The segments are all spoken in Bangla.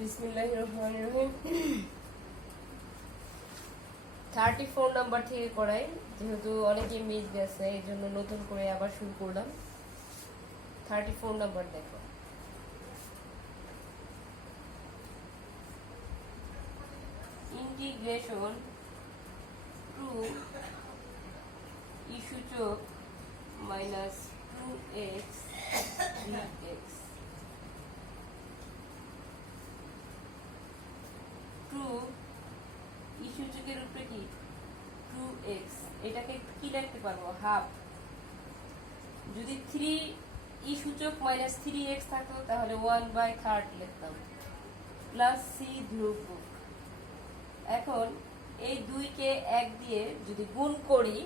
বিসমিল্লাহির রহমানির রহিম 34 নাম্বার থেকে করাই, যেহেতু অনেকে মিস গেছে এই জন্য নতুন করে আবার শুরু করলাম। 34 নাম্বার দেখো, ইন্টিগ্রেশন টু ই সূচক মাইনাস 2x dx টু ই সূচকের উপরে কি 2x, এটাকে কি লিখতে পারবো হাফ। যদি 3 ই সূচক মাইনাস 3x থাকতো তাহলে 1/3 লিখতাম, প্লাস c ধ্রুবক। এখন এই 2 কে 1 দিয়ে যদি গুণ করি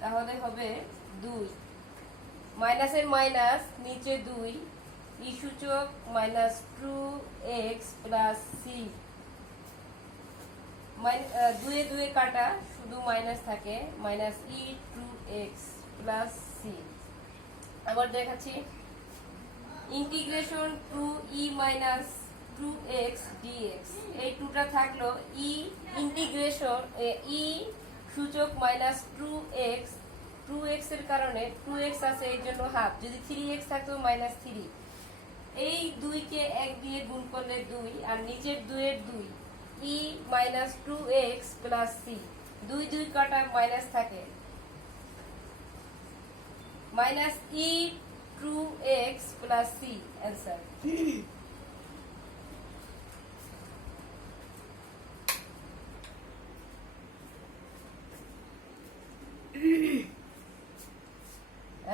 তাহলে হবে 2, মাইনাসের মাইনাস নিচে 2, ই সূচক মাইনাস 2x প্লাস c, 2 এ 2 কাটা শুধু মাইনাস থাকে, minus E 2x plus c। আবার দেখাচ্ছি, ইন্টিগ্রেশন টু ই মাইনাস 2x dx, এই 2টা থাকলো, ই ইন্টিগ্রেশন ই সূচক মাইনাস 2x এর কারণে 2x আছে এই জন্য হাফ, যদি 3x থাকতো মাইনাস 3, এই 2 কে 1 দিয়ে গুণ করলে 2 আর নিচের 2 এর 2, ই মাইনাস 2x প্লাস c, 2 2 কাটা মাইনাস থাকে, minus E 2x plus c answer.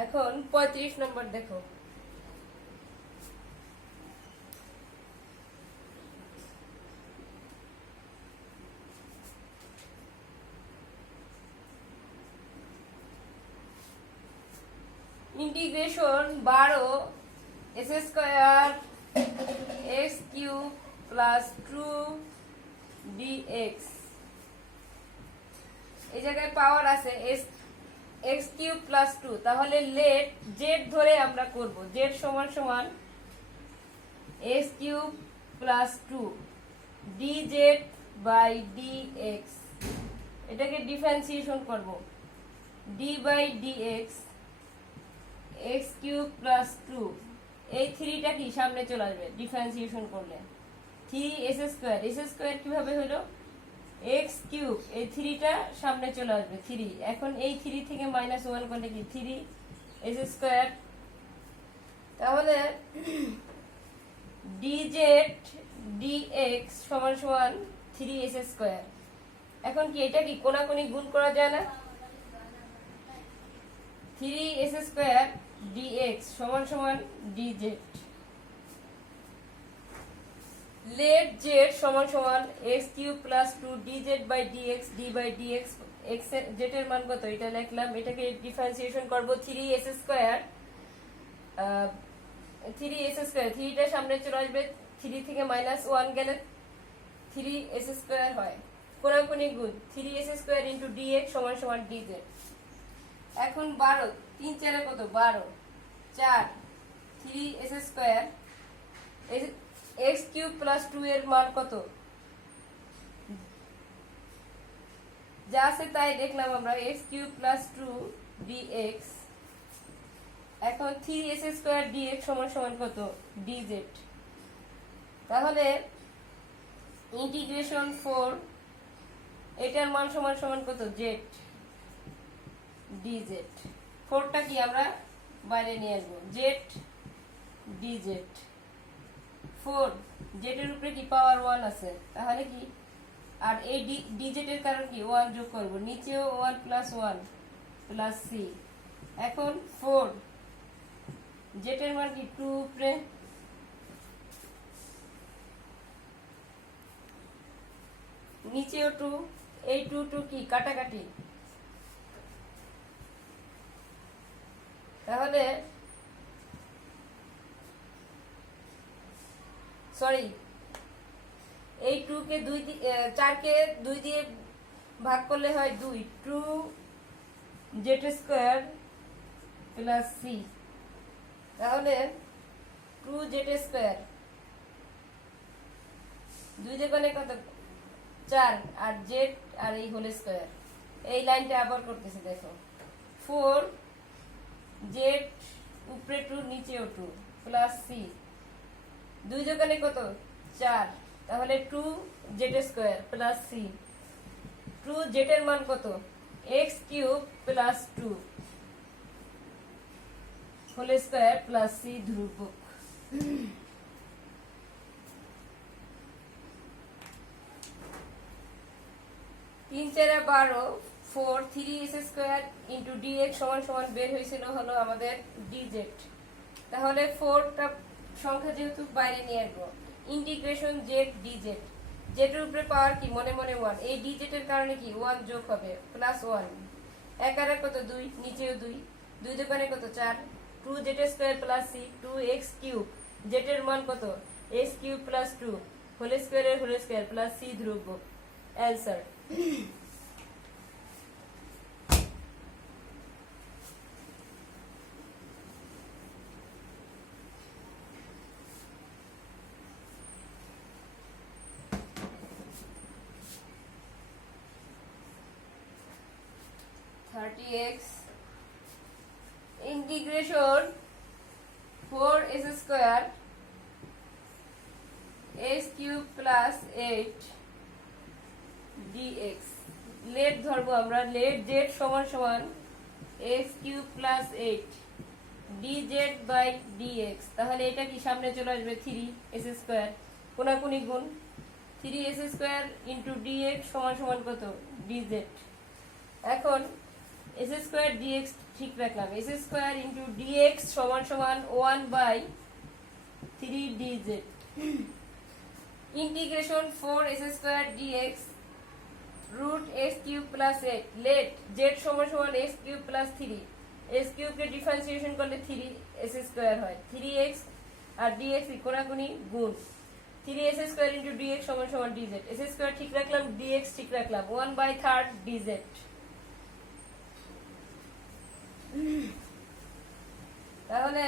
এখন 35 নম্বর দেখো, integration 12 s square x cube plus 2 dx, এই জায়গায় পাওয়ার আছে x কিউব প্লাস 2, তাহলে লেট জেড ধরে আমরা করব, জেড সমান সমান x cube plus 2 dz by dx, এটাকে ডিফারেন্সিয়েশন করব, d by dx x cube plus 2, এই 3টা কি সামনে চলে আসবে ডিফারেন্সিয়েশন করলে, 3s স্কয়ার কিভাবে হলো x কিউব, এই 3টা সামনে চলে আসবে 3, এখন এই 3 থেকে মাইনাস 1 করলে কি 3s স্কয়ার, তাহলে dz dx সমান সমান 3s স্কয়ার। এখন কি এটা কি কোনাকুনি গুণ করা যায় না, 3s স্কয়ার dx সমান সমান dz, লেট জেড সমান সমান x cube plus 2 dz by dx, d by dx, x এর z এর মান কত এটা লিখলাম, এটাকে ডিফারেন্সিয়েশন করব 3s স্কয়ার, 3টা সামনে চলে আসবে, 3 থেকে মাইনাস 1 গেলে 3s স্কয়ার হয়, কোনাকুনি গুণ 3s স্কয়ার ইনটু dx সমান সমান dz। এখন 12 3 4 কত 12, 4 3s square, x cube plus 2 এর মান কত যা আছে তাই দেখলাম আমরা, x কিউব প্লাস 2 dx, এখন 3s স্কয়ার dx সমান সমান কত dz, তাহলে ইন্টিগ্রেশন 4 এটার মান সমান সমান কত z dz, 4টা কি আমরা বাইরে নিয়ে আসবো, z dz, 4 z এর উপরে কি পাওয়ার 1 আছে, তাহলে কি আর এই dz এর কারণ কি 1 যোগ করব, নিচেও 1 প্লাস 1 প্লাস c, এখন 4 z এর মান কি 2 উপরে, নিচেও 2, এই 2 2 কি কাটাকাটি, তাহলে সরি এই 2 কে 4 কে 2 দিয়ে ভাগ করলে হয় 2, 2 z স্কয়ার প্লাস c, তাহলে 2z স্কয়ার 2 দোকানে কত 4 আর জেড আর এই হোল স্কয়ার এই লাইনটা আবার করতেছি দেখো 4 জেড উপরে 2 নিচেও 2 প্লাস সি 2 দোকানে কত 4 তাহলে 2 Z square plus C 2 Z এর মান কত x cube plus 2 whole square plus C ধ্রুবক। 3 4 12 4 3s স্কয়ার ইনটু dx সমান সমান বের হয়েছিল হলো আমাদের dz। তাহলে 4টা সংখ্যা যেহেতু বাইরে নিয়ে আসবো ইন্টিগ্রেশন z dz z এর উপরে পাওয়ার কি মনে মনে 1 এই dz এর কারণে কি 1 যোগ হবে প্লাস 1 এক আর এক কত 2 নিচেও 2 2 দোকানে কত 4 2z square plus c 2x cube z এর মান কত x কিউব প্লাস 2 হোল স্কয়ারের হোল স্কয়ার প্লাস c ধ্রুবক। Answer x integration 4s square s cube plus 8 dx let ধরবো আমরা লেট z সমান সমান x cube plus 8 dz by dx তাহলে এটা কি সামনে চলে আসবে 3s স্কয়ার কোনাকুনি গুণ 3s স্কয়ার ইনটু dx সমান সমান কত dz। এখন s স্কয়ার dx ঠিক রাখলাম s স্কয়ার ইনটু dx সমান সমান 1 by 3 dz integration 4s square dx root x cube plus 8 let z সমান সমান x cube plus 3 s cube কে ডিফারেন্সিয়েশন করলে 3s স্কয়ার হয় 3x আর dx কোনাকুনি গুণ 3s স্কয়ার ইনটু dx সমান সমান dz s স্কয়ার ঠিক রাখলাম dx ঠিক রাখলাম 1 বাই 3 dz। তাহলে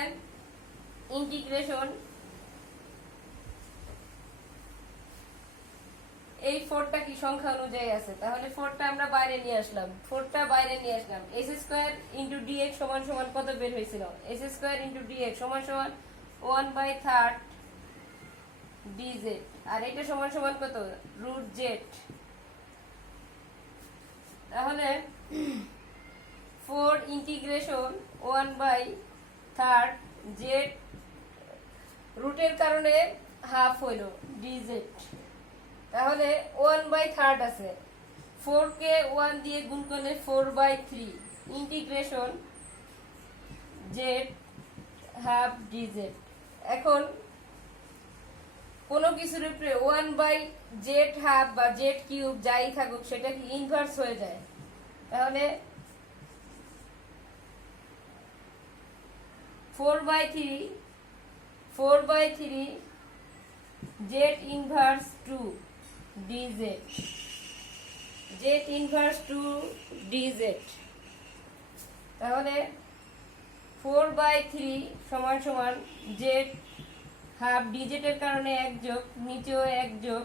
ইন্টিগ্রেশন এই 4টা কি সংখ্যা অনুযায়ী আছে তাহলে 4টা আমরা বাইরে নিয়ে আসলাম 4টা বাইরে নিয়ে আসলাম s স্কয়ার ইনটু dx সমান সমান কত বের হয়েছিল s স্কয়ার ইনটু dx সমান সমান 1 বাই 3 dz আর এটা সমান সমান কত রুট z। তাহলে 4 ইন্টিগ্রেশন 1 বাই 3 z রুটের কারণে হাফ হইল dz তাহলে 1 বাই 3 আছে 4 কে 1 দিয়ে গুণ করলে 4 by 3 integration z half dz। এখন কোনো কিছুর উপরে 1 বাই z হাফ বা z কিউব যাই থাকুক সেটা কি ইনভার্স হয়ে যায় তাহলে 4 by 3 z inverse 2 dz z inverse 2 dz তাহলে 4 by 3 সমান সমান z হাফ dz এর কারণে 1 যোগ নিচেও 1 যোগ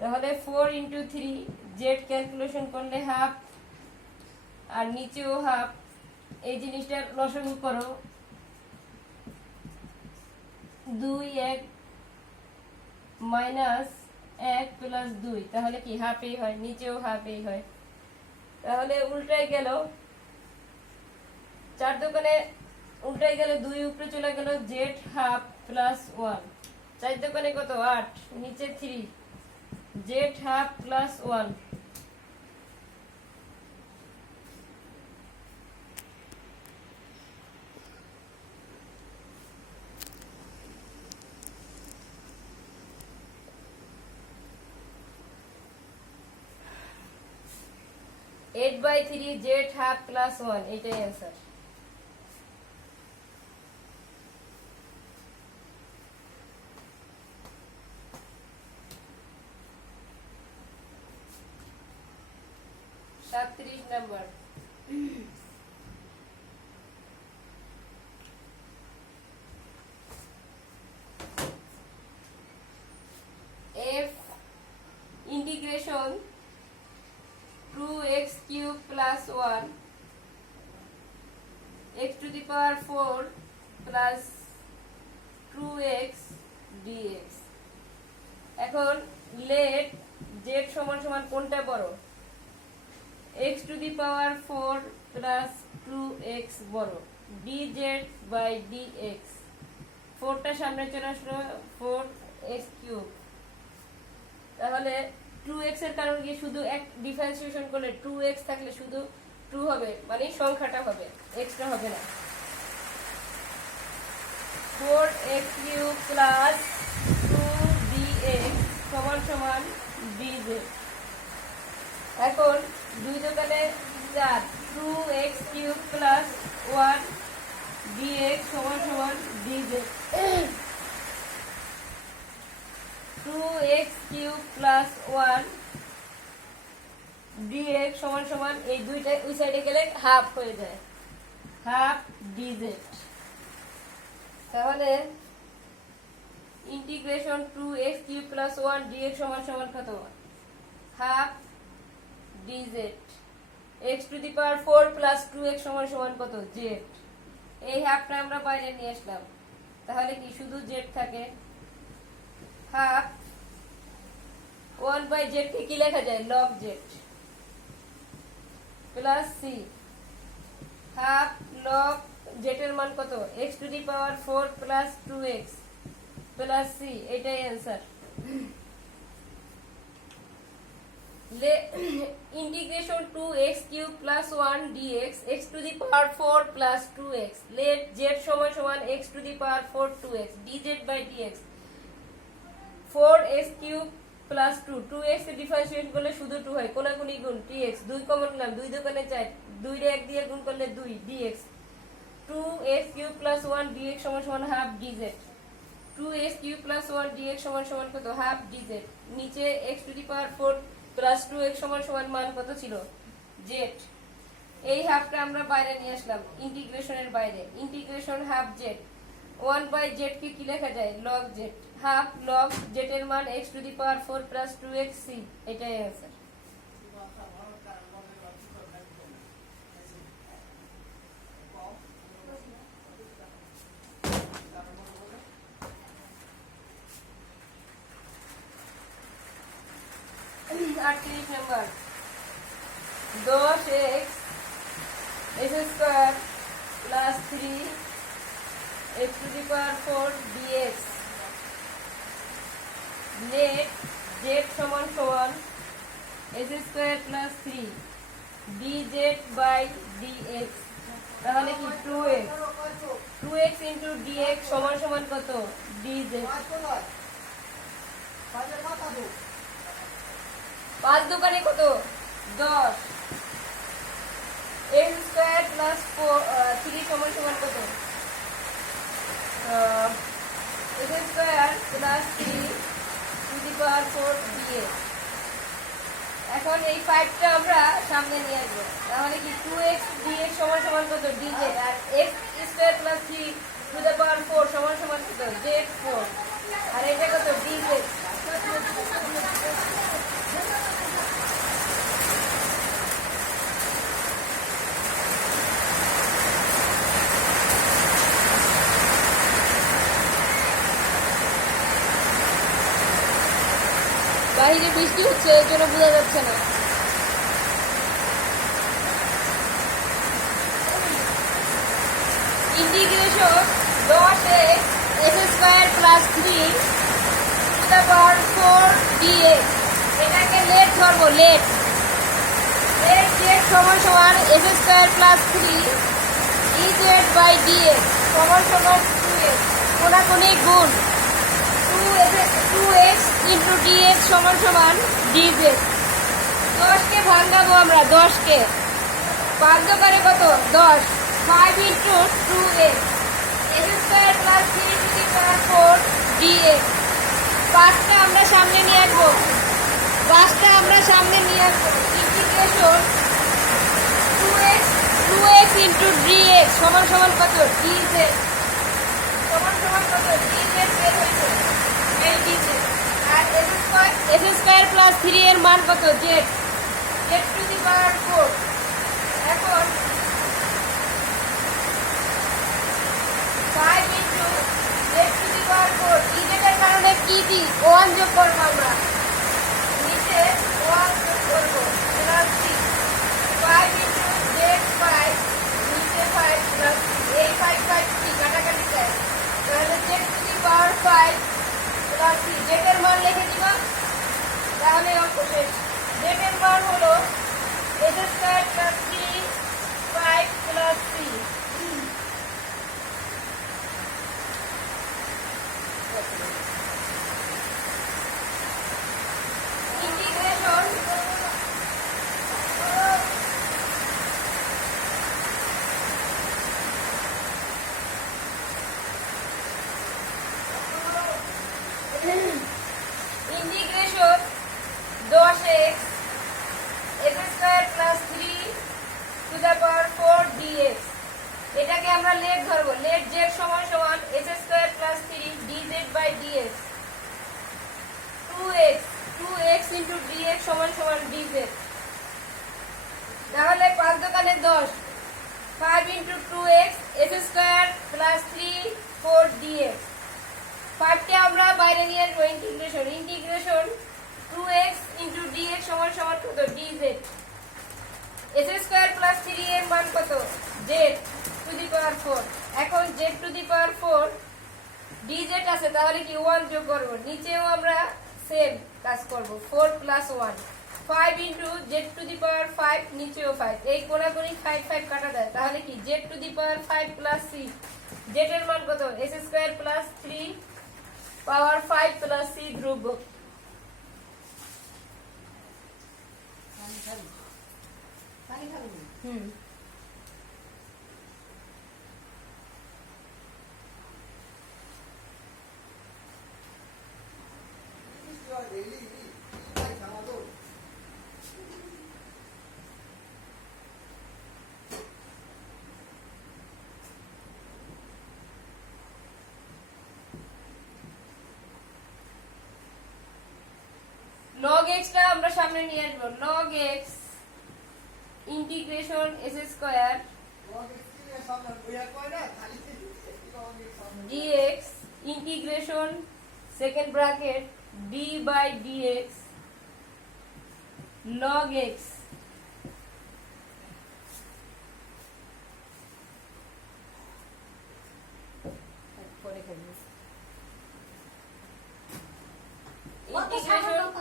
তাহলে 4 into 3 z ক্যালকুলেশন করলে হাফ আর নিচেও হাফ এই জিনিসটা লসাগু করো 2 1 মাইনাস 1 প্লাস 2 তাহলে কি হাফই হয় নিচেও হাফই হয় তাহলে উল্টাই গেল 4 দোকানে উল্টাই গেল 2 উপরে চলে গেল z হাফ প্লাস 1 4 দোকানে কত 8 নিচে 3 z half plus 1 8 by 3 z half plus 1 এটাই आंसर। सातत्रिश number plus 1 x to the power 4 plus 2x dx। এখন let z সমান সমান কোনটা বড়, x to the power 4 plus 2x বড়, dz by dx। 4টা সামনে চলে আসলো, 4x কিউব। তাহলে 2x এর কারণ কি, শুধু এক ডিফারেন্সিয়েশন করলে 2x থাকলে শুধু 2 হবে, মানে সংখ্যাটা হবে, এক্সট্রা হবে না। 4x কিউব প্লাস 2dx সমান সমান dz। এখন 2 দোকানে 4, 2x কিউব প্লাস 1 dx সমান সমান dz। 2x cube plus 1 dx সমান সমান এই দুইটা ওই সাইডে গেলে হাফ হয়ে যায়, হাফ dz। তাহলে integration 2x cube plus 1 dx সমান সমান কত, half dz। x to the power 4 plus 2x সমান সমান কত, z। এই হাফটা আমরা বাইরে নিয়ে আসলাম, তাহলে কি শুধু z থাকে, হাফ 1 বাই z কে কি লেখা যায়, log z plus c, half log z এর মান কত, x to the power 4 plus 2x plus c। এটাই answer. Integration 2x cube plus 1 dx x to the power 4 plus 2x, let z সমান সমান x to the power 4 2x dz by dx। 4x cube plus 2, 2x এর ডিফারেন্সিয়েট করলে শুধু 2 হয়, কোনাকুনি গুণ dx, 2 কমন নিলাম, 2 দোকানে 4, 2 রে 1 দিয়ে গুণ করলে 2 dx। 2x cube plus 1 dx সমান সমান half dz। 2x cube plus 1 dx সমান সমান কত, হাফ dz। নিচে x to the power 4 plus 2x সমান সমান মান কত ছিল, z। এই হাফটা আমরা বাইরে নিয়ে আসলাম, ইন্টিগ্রেশনের বাইরে। Integration half z, 1 by z কে কি লেখা যায়, log z। Half log z এর মান x to the power 4 plus 2x c। এটাই answer. Number 10x square plus 3 x to the power 4 dx। Let z समान समान x square plus 3 dz by dx। তাহলে কি 2x into dx সমান সমান কত, dz। 5 দোকানে কত, 10। x স্কয়ার প্লাস 3 সমান সমান কত, x square plus 3 to the power 4 dx। এখন এই 5টা আমরা সামনে নিয়ে আসবো, তাহলে কি 2x dx সমান সমান কত, dz। আর x স্কয়ার প্লাস 3 টু দি পাওয়ার 4 সমান সমান কত, z4। আর এটা কত, dz। বাইরে বৃষ্টি হচ্ছে, এর জন্য বোঝা যাচ্ছে না। Integration 10x square plus 3 to the power 4 dx। এটাকে লেট ধরবো, লেট z সমান সমান x square plus 3 dz by dx সমান সমান 2x, কোনাকুনি গুণ 2x into dx সমান সমান dz। 10 কে ভাঙাবো আমরা, 10 কে 5 দোকানে কত, 10। 5 into 2x x square plus 3 to the power 4 dx। 5টা আমরা সামনে নিয়ে আসবো, 5টা আমরা সামনে নিয়ে আসবো। ইন্টিগ্রেশন 2x into dx সমান সমান কত, dz সমান সমান কত, dz বের হয়েছে, এই dz। আর x স্কয়ার প্লাস 3 এর মান কত, z। z টু দি পাওয়ার 4 এখন 5 into z to the power 4 dz এর কারণে কি দি 1 যোগ করব আমরা নিচে 1 যোগ করব প্লাস 3 5 into z5 নিচে 5 প্লাস 3 এই 5 5 3 কাটাকাটি যায় তাহলে z to the power 5 plus 3 z এর মান লিখে দিবা তাহলে অঙ্ক শেষ z এর মান হলো x square plus 3 5 plus 3 integration integration 10x x square plus 3 to the power 4 dx এটাকে আমরা লেট ধরবো লেট z সমান সমান x square plus 3 dz by dx 2x into dx সমান সমান dz তাহলে 5 দোকানে 10 5 into 2x x square plus 3 4 dx 5 কে আমরা বাইরে নিয়ে আসবো ইন্টিগ্রেশন 2x into dx সমান সমান কত dz x স্কয়ার প্লাস 3 এর মান কত z টু দি পাওয়ার 4 এখন z to the power 4 dz আছে তাহলে কি 1 যোগ করব নিচেও আমরা সেম কাজ করব 4 plus 1 5 into z to the power 5 নিচেও 5 এই কোণাকুণি 5 5 কাটা যায় তাহলে কি z to the power 5 plus 3 z এর মান কত x স্কয়ার প্লাস 3 পাওয়ার 5 প্লাস c ধ্রুবক log x টা আমরা সামনে নিয়ে আসবো log x integration s square dx integration second bracket d by dx log x integration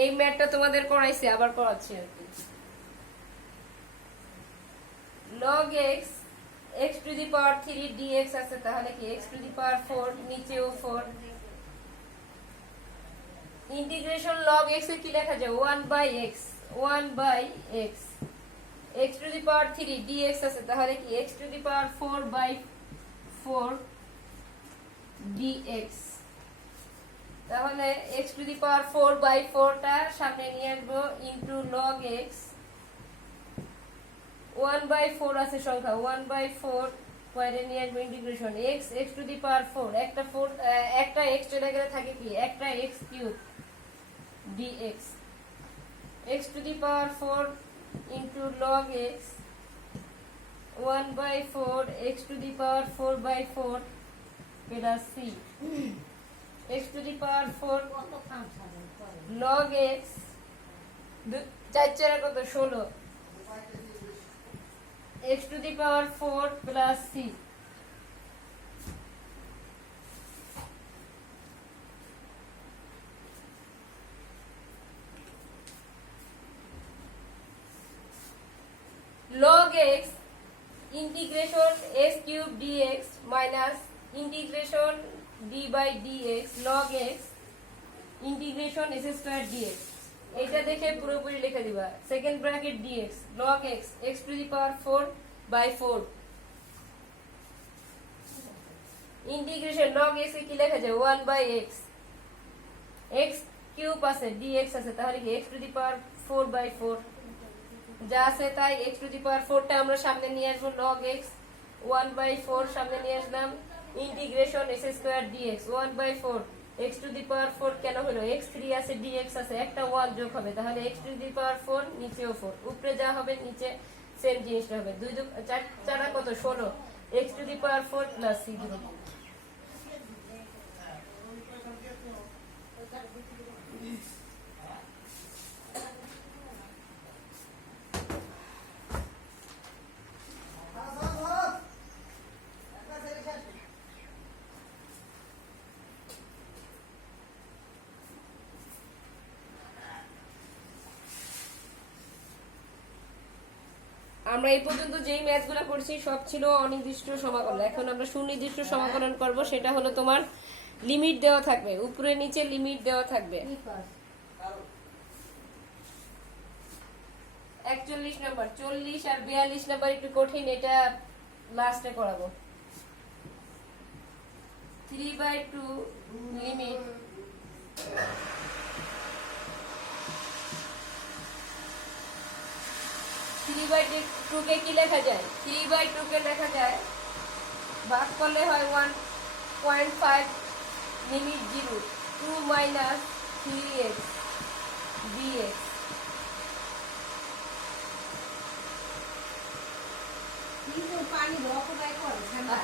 এই ম্যাথটা তোমাদের পড়াইছি আবার পড়াচ্ছি আর কি log x x to the power 3 dx আছে তাহলে কি x টু দি পাওয়ার 4 নিচেও 4 ইন্টিগ্রেশন log x এ কি লেখা যায় 1 by x x to the power 3 dx আছে তাহলে কি x to the power 4 by 4 dx তাহলে x to the power 4 by 4 টা সামনে নিয়ে আসবো ইনটু log x 1 বাই 4 আছে সংখ্যা 1 বাই 4 পরে নিয়ে আসবো ইন্টিগ্রেশন x টু দি পাওয়ার 4 একটা x চলে গেলে থাকে কি একটা x cube dx x to the power 4 into log x 1 by 4 x to the power 4 by 4 plus c x to the power 4 log x 4 4 কত 16 x to the power 4 plus c log x integration s cube dx minus integration d by dx log x integration s square dx এটা দেখে পুরোপুরি লিখে দিবা second bracket dx log x x to the power 4 by 4 integration log x এ কি লেখা যায় 1 by x x কিউব আছে dx আছে তাহলে কি x to the power 4 by 4 যা আছে তাই এক্স টু দি পাওয়ার 4টা আমরা সামনে নিয়ে আসবো log x 1/4 সামনে নিয়ে আসলাম integration x square dx 1/4 x to the পাওয়ার 4 কেন হলো x3 আছে dx আছে একটা 1 যোগ হবে তাহলে x টু দি পাওয়ার 4 নিচেও 4 উপরে যা হবে নিচে সেম জিনিসটা হবে 2 4 4 কত 16 x to the power 4 plus c দিব। আমরা এই পর্যন্ত যেই ম্যাথগুলো করছি সব ছিল অনির্দিষ্ট সমাকলন, এখন আমরা সুনির্দিষ্ট সমাকলন করব। সেটা হলো তোমার লিমিট দেওয়া থাকবে, উপরে নিচে লিমিট দেওয়া থাকবে। 41 নাম্বার, 40 আর 42 নাম্বার একটু কঠিন, এটা লাস্টে করাবো। 3/2 লিমিট 3/2 কে কি লেখা যায়? 3/2 কে লেখা যায় ভাগ করলে হয় 1.5 লিমিট 0 2 মাইনাস 3x dx। কিন্তু পানি রকমাই করে ঠান্ডা।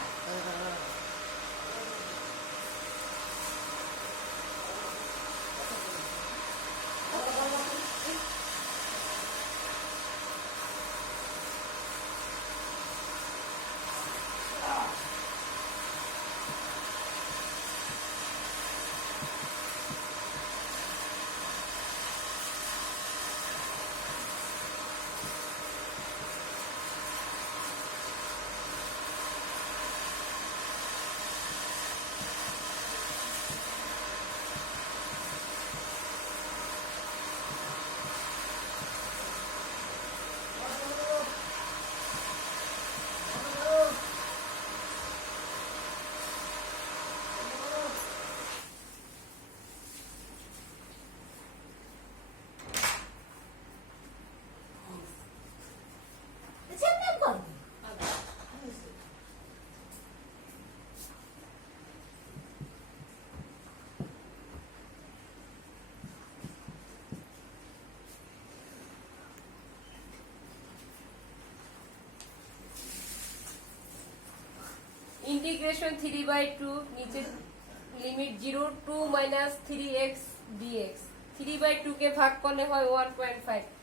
इंटीग्रेशन 3/2 नीचे लिमिट 0 2 माइनस 3x dx 3/2 के भाग करने হয় 1.5